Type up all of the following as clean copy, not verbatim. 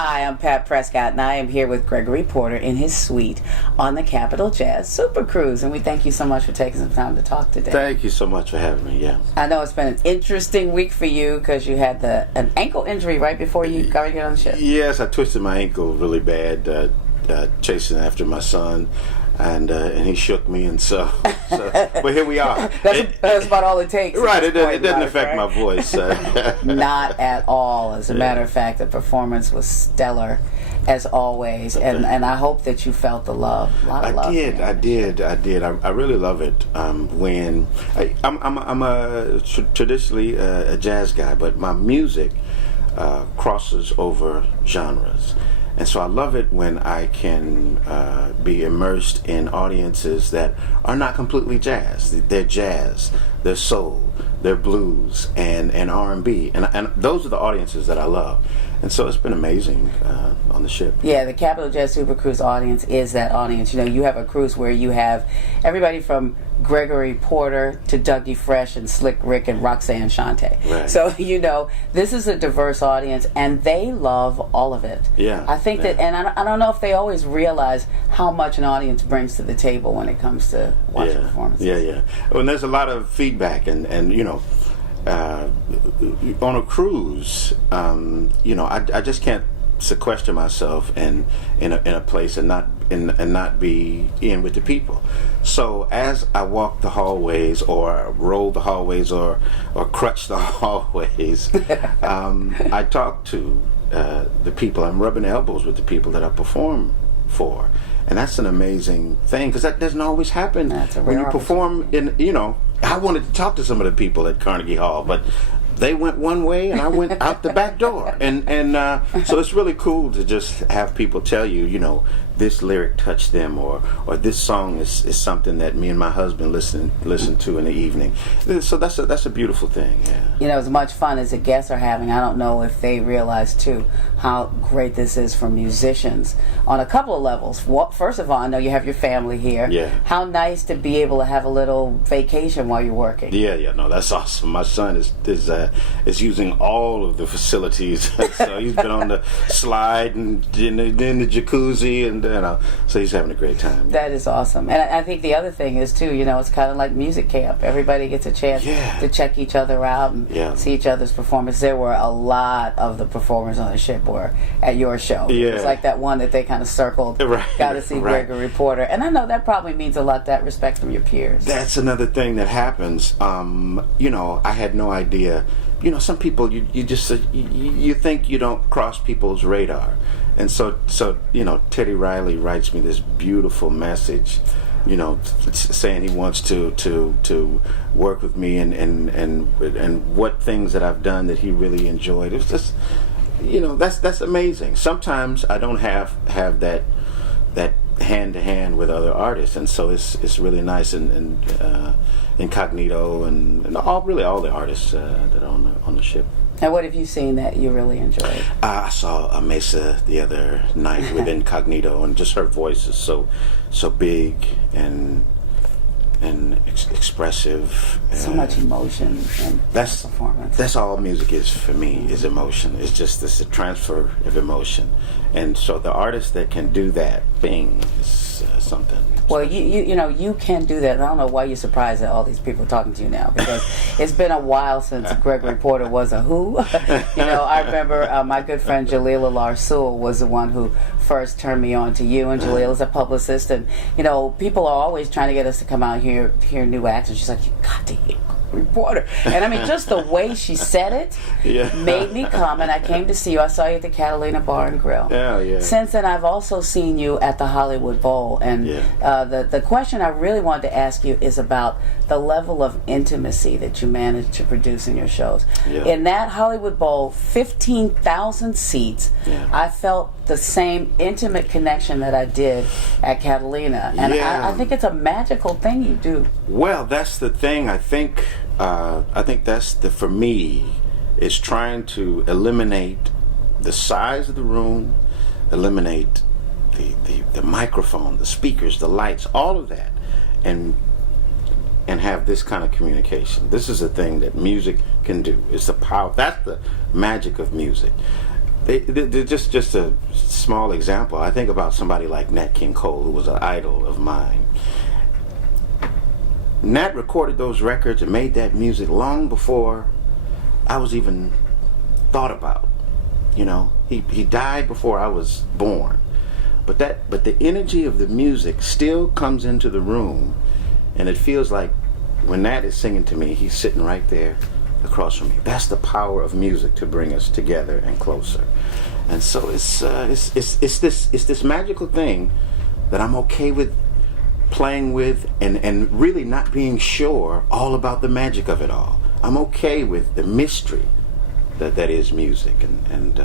Hi, I'm Pat Prescott, and I am here with Gregory Porter in his suite on the Capitol Jazz SuperCruise. And we thank you so much for taking some time to talk today. Thank you so much for having me, yeah. I know it's been an interesting week for you because you had an ankle injury right before you got to get on the ship. Yes, I twisted my ankle really bad chasing after my son. And he shook me, and so but here we are. That's about all it takes. Right, it didn't affect my voice. Not at all. As a matter of fact, the performance was stellar, as always, and I hope that you felt the love. A lot of love. I did. I really love it. When I'm traditionally a jazz guy, but my music crosses over genres. And so I love it when I can be immersed in audiences that are not completely jazz. They're jazz, they're soul, they're blues, and R&B. And those are the audiences that I love. And so it's been amazing on the ship. Yeah, the Capitol Jazz SuperCruise audience is that audience. You know, you have a cruise where you have everybody from Gregory Porter to Dougie Fresh and Slick Rick and Roxanne Shante. Right. So, you know, this is a diverse audience, and they love all of it. Yeah. I think that, and I don't know if they always realize how much an audience brings to the table when it comes to watching performances. Yeah. Well, and there's a lot of feedback, and you know, on a cruise, you know, I just can't sequester myself in a place and not be in with the people. So as I walk the hallways or roll the hallways or crutch the hallways, I talk to the people. I'm rubbing elbows with the people that I perform for, and that's an amazing thing because that doesn't always happen when you perform in. You know, I wanted to talk to some of the people at Carnegie Hall, but they went one way and I went out the back door, and so it's really cool to just have people tell you, you know, this lyric touched them, or this song is something that me and my husband listen to in the evening. So that's a beautiful thing. Yeah. You know, as much fun as the guests are having, I don't know if they realize too how great this is for musicians on a couple of levels. First of all, I know you have your family here. Yeah. How nice to be able to have a little vacation while you're working. Yeah. No, that's awesome. My son is using all of the facilities. So he's been on the slide and in the jacuzzi, and so he's having a great time. That is awesome. And I think the other thing is too, you know, it's kind of like music camp. Everybody gets a chance to check each other out and see each other's performance. There were a lot of the performers on the ship were at your show. Yeah. It's like that one that they kind of circled. Right. Got to see Gregory Porter. And I know that probably means a lot, that respect from your peers. That's another thing that happens. You know, I had no idea. You know, some people you just you think you don't cross people's radar, and so you know, Teddy Riley writes me this beautiful message, you know, saying he wants to work with me and what things that I've done that he really enjoyed. It was just, you know, that's amazing. Sometimes I don't have that hand to hand with other artists, and so it's really nice and Incognito and all the artists that are on the ship. And what have you seen that you really enjoyed? I saw a Mesa the other night with Incognito, and just her voice is so big and expressive. So much emotion in that's performance. That's all music is for me, is emotion. It's just this a transfer of emotion, and so the artist that can do that, bing, is something. Well, you know, you can do that. And I don't know why you're surprised that all these people are talking to you now, because it's been a while since Gregory Porter was a who. You know, I remember my good friend Jalila Larsul was the one who first turned me on to you, and Jalila's a publicist, and you know, people are always trying to get us to come out here, hear new acts, and she's like, you got to hear Porter. And I mean, just the way she said it made me come, and I came to see you. I saw you at the Catalina Bar and Grill. Yeah. Since then, I've also seen you at the Hollywood Bowl, and the question I really wanted to ask you is about the level of intimacy that you managed to produce in your shows. In that Hollywood Bowl, 15,000 seats, I felt the same intimate connection that I did at Catalina, and I think it's a magical thing you do. Well, that's the thing. I think that's for me, is trying to eliminate the size of the room, eliminate the microphone, the speakers, the lights, all of that, and have this kind of communication. This is a thing that music can do. It's the power. That's the magic of music. Just a small example. I think about somebody like Nat King Cole, who was an idol of mine. Nat recorded those records and made that music long before I was even thought about. You know, he died before I was born. But the energy of the music still comes into the room, and it feels like when Nat is singing to me, he's sitting right there across from me. That's the power of music to bring us together and closer. And so it's this magical thing that I'm okay with playing with, and really not being sure all about the magic of it all. I'm okay with the mystery that is music, and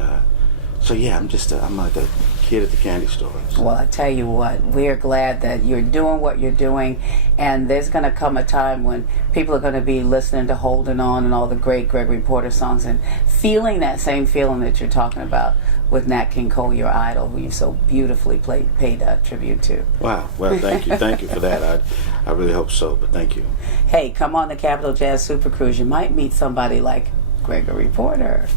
so yeah, I'm like a kid at the candy store. So. Well, I tell you what, we're glad that you're doing what you're doing, and there's going to come a time when people are going to be listening to Holding On and all the great Gregory Porter songs and feeling that same feeling that you're talking about with Nat King Cole, your idol, who you so beautifully paid tribute to. Wow. Well, thank you for that. I really hope so, but thank you. Hey, come on the Capital Jazz SuperCruise. You might meet somebody like Gregory Porter.